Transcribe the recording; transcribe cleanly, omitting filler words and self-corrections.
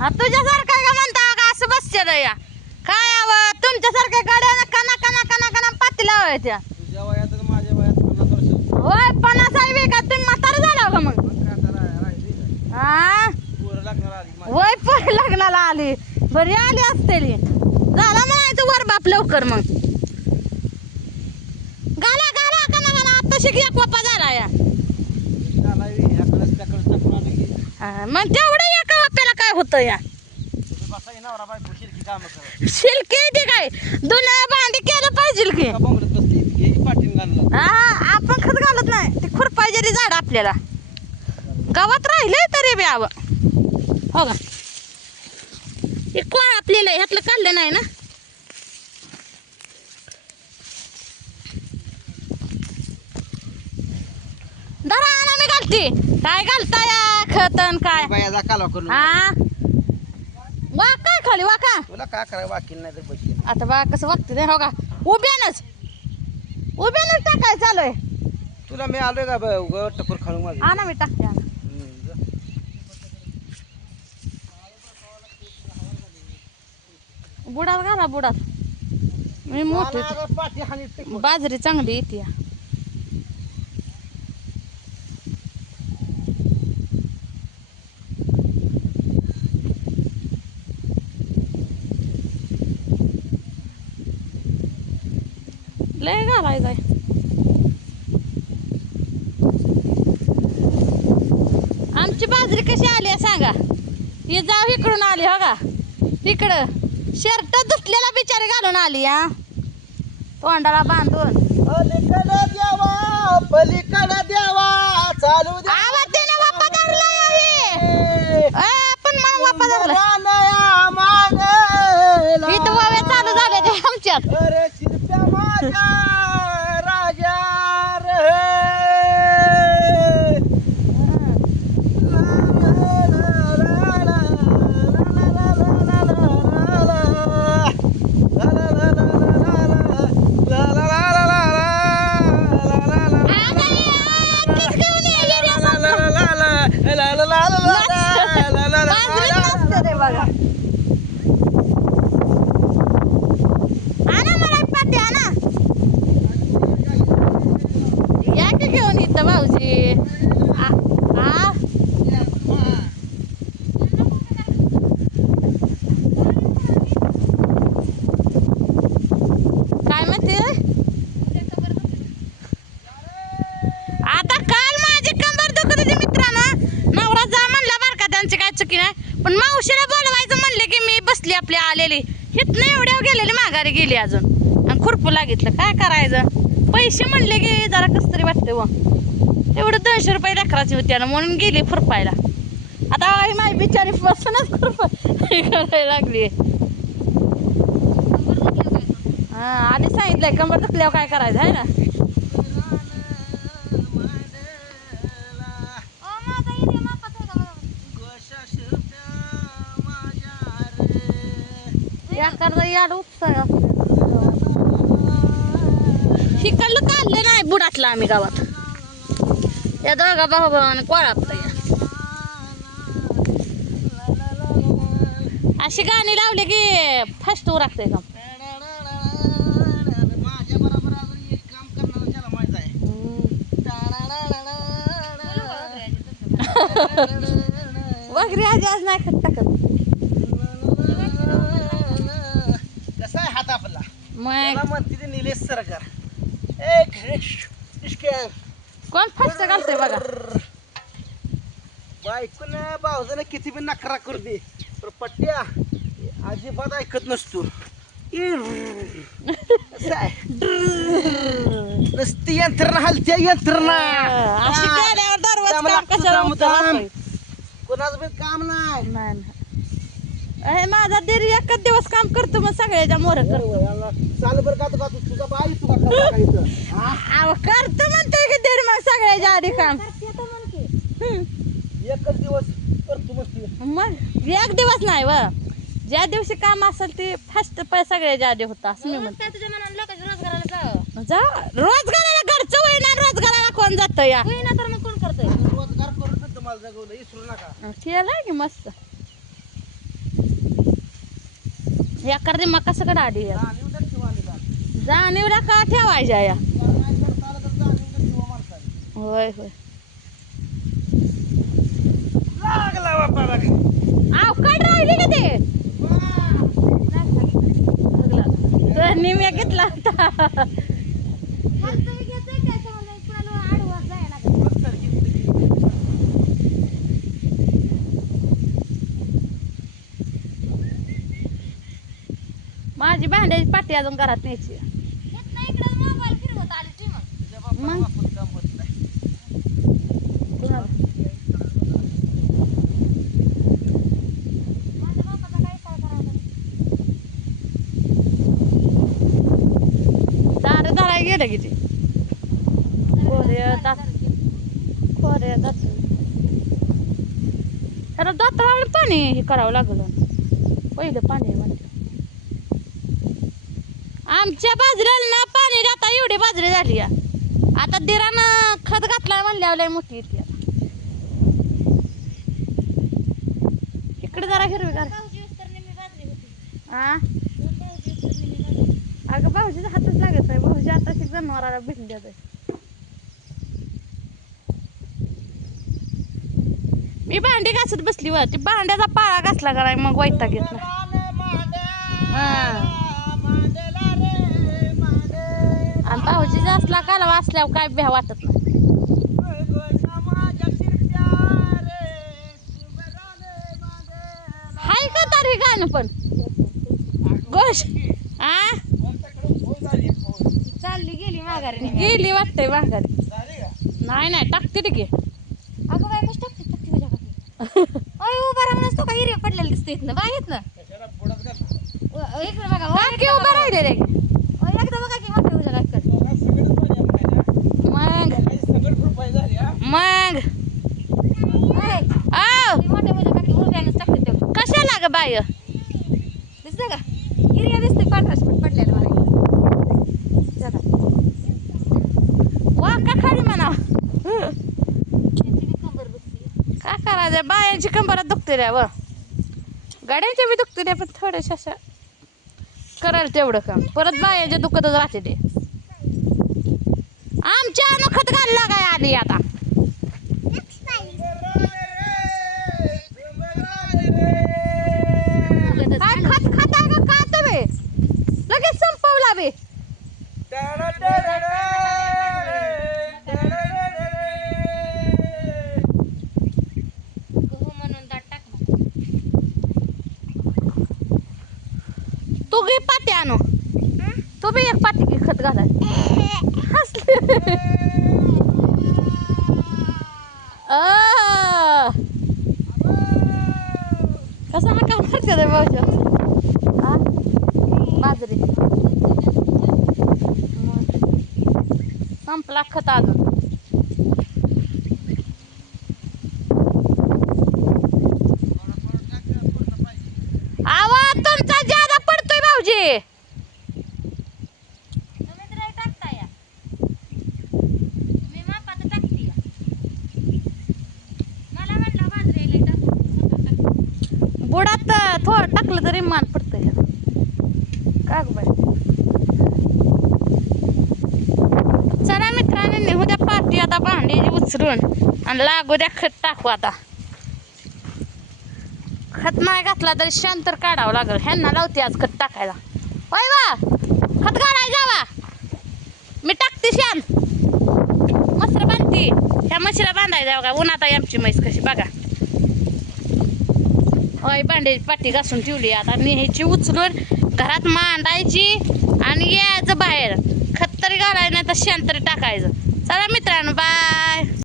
तुझ्यासारखं का म्हणता का असं बसते या काय तुमच्यासारख्या गाड्या नका नका नका नका ना पाती लावायच्या तुझ्या वयात आणि माझ्या वयात 50 वर्ष होय 50 आहे बे का तुम्ही म्हातारा झाला का मग काय जरा राहिली हा पोरं लागणार आली माझी. वय पण लग्नाला आली बरी आली असतेली झाला म्हणायचं वर बाप लवकर मग गाला गाला का ना आता शिक एक बाप्पा झाला या झाला याकडे त्याकडे टाकून आलं की मग तेवढं एका बाप्याला काय होतं या तुझं बसा की नवरा बायको शिरकी कामं करत शिल्की ती काय दुनिया भांडी केलं पाहिजे की का बोंबलत बसली हे पाठीन घाललं हा आपण खत घालत नाही ते खुरपायचे रे झाड आपल्याला गावात राहिले तरी बी यावं हो का हे कोण आपल्याला ह्यातलं काढलं नाही ना दरा आणा मी घालते काय घालता या खतन काय बाया कालवा करून हा वा काय खाली वा का तुला काय करायचं वाकील नाही तर बसली आता बा कसं वागते ते हो का उभ्यानच टाकाय चालू आहे तुला मी आलोय का उगं टपूर खाणून माझं आणा मी टाकते आणा बुडात घाला बुडात मी मोठी पाठी हानी बाजरी चांगली येते लय घालायचंय आमची बाजरी कशी आली आहे सांगा ही जाव इकडून आली हो का इकडं शर्ट धुतलेला बिचारी घालून आली हा तोंडाला बांधून अलीकडे द्यावा पलीकडे द्यावा चालू आवाज दे ना वापा धरला पण मला वापा धरला इथं वावे चालू झाले ते आमच्यात अरे शिरप्या माझ्या राजा रे घेऊन येतं भाऊजी काय म्हणते आता काल माझी कंबर दुखत होती मित्रांनो नवरा जा म्हणला बरं का त्यांची काय चुकी नाही पण मावशीला बोलवायचं म्हणले की मी बसली आपली आलेली हिथनं एवढ्या गेलेली माघारी गेली अजून आणि खुरपू लागितलं काय करायचं पैसे म्हणले की जरा कस तरी वाटतं व एवढं 200 रुपये लेकराची होती ना म्हणून गेली खुरपायला आता आई माय बिचारी बसूनच करायला लागली हा आधी सांगितलंय कंबर दुखल्यावर काय करायचं आहे ना या करता याड उत्साह शिकलं काढलं नाही बुडातला आम्ही गावात या दोघा भाऊ भावाने कोळापत अशी गाणी लावली की फास्ट उरकते का माझ्या बरोबर अजून एक काम करणार त्याला माहित आहे वगैरे आज नाही खत टाकत कसा आहे हात आपला मग त्याला म्हणते ते निलेश सरकार कोण फास्ट घालतोय बघा बायकून भाऊजाने किती पण नखरा करू दे पण पट्ट्या अजिबात ऐकत नसतो नुसती यंत्रणा हलत्या यंत्रणा अशी केल्यावर दरवाज काम कशाला होतं? कोणाचं पण काम नाही नाही हे माझा देरी एकच दिवस काम करतो मग सगळ्याच्या मोर करतो चाल बरं का तू तुझा बाई तुला करायचं करतो म्हणतोय की देर मग सगळ्याच्या आधी काम एकच दिवस करतो मस्त मग एक दिवस नाही व ज्या दिवशी काम असेल ते फास्ट सगळ्याच्या आधी होता असं मी म्हणते जा रोजगाराला घरचं होईना रोजगाराला कोण जात या तर मग कोण करतोय रोजगार करून तुम्हाला जगवलं विसरू नका केलं की मस्त या कर मग कसं कडे आली जाणीव तर ठेवायला. जाणीवला का ठेवायच्या या जरा नाही करता आलं तर जाणीव तर ठेवा माणसाने. होय होय लागला बापा लाग. अवकाड राहिली का ते तर निम्या घेतला होता माझी भांड्याची पाठी अजून घरात न्यायची मग कुणाला? दार धराय गेलं किती खोऱ्या दात त्याला दाताळ पाणी हे करावं लागलं पहिलं पाणी म्हणते आमच्या बाजरीला ना पाणी आता एवढी बाजरी झाली या. आता दिरानं खत घातलाय म्हणल्यावर लय मोठी येते आता. इकडे जरा हिरवीगार हा अगं भाऊजीचा हातच लागत आहे भाऊजी आता जनावराला भेटून देत आहे. मी भांडी घासत बसली वर ती भांड्याचा पाळा घासला का नाही मग वैताग घेत नाही. आणि भाऊजी असला कालवा असल्यावर काय भ्या वाटत नाही. हाय का तर हे गाणं पण गोश आ चालली गेली माघारी गेली वाटतंय माघारी. नाही नाही टाकते ते की अगं बाय कशी टाकते टाकते तुझ्या खाली अरे उभा राहूनच तो काही हिरव्या पडलेला दिसतो इथनं बाय इथनं इकडे बघा काकी उभं राहिलेले एकदा बघा की मोठे तुझ्या काकडे मग आव मोठे तुझ्या काकी उभ्यानंच टाकते ते कशाला ग बाय दिसतं का हिरव्या दिसते पांढरा पडलेला मला जगा वा का खाली म्हणा त्यांची बी कंबर दुखते काय करायचं बायांची कंबरात दुखते रे व गाड्यांच्या बी दुखते रे पण थोडेसे अशा करायला तेवढं काम परत बायांच्या दुखतच राहते ते. आमच्या अनोखत घालला काय आली आता काय खात खाताय का का तुम्ही लगेच संपवला बे गहू म्हणून दाट टाक मग तू घे पाटी आणू तू बी एक पाटी घे खत घालाय हसले कसा हा का मारते रे भाऊजी हा बाजरी संपला खत अजून आवाज तुमचा ज्यादा पडतोय भाऊजी तुम्ही तर टाकता या मी मापात टाकते या मला म्हटलं बाजरी टाक बुडात थोडं टाकलं तरी मान पडतंय का ग बाई चला मित्रांनी निघू द्या पाठी आता भांडी उचलून आणि लागू द्या खत टाकू आता खत नाही घातला तरी शांतर काढावं लागेल ह्यांना लावते आज खत टाकायला होय वा खत काढाय जावा मी टाकते शान मसर बांधते ह्या म्हशीला बांधायला जावं का उन्हात आहे आमची म्हैस कशी बघा होय भांड्याची पाठी घासून ठेवली आता न्यायची उचलून घरात मांडायची आणि यायचं बाहेर खत तरी घालायचं नाही तर शेण तरी टाकायचं चला मित्रांनो बाय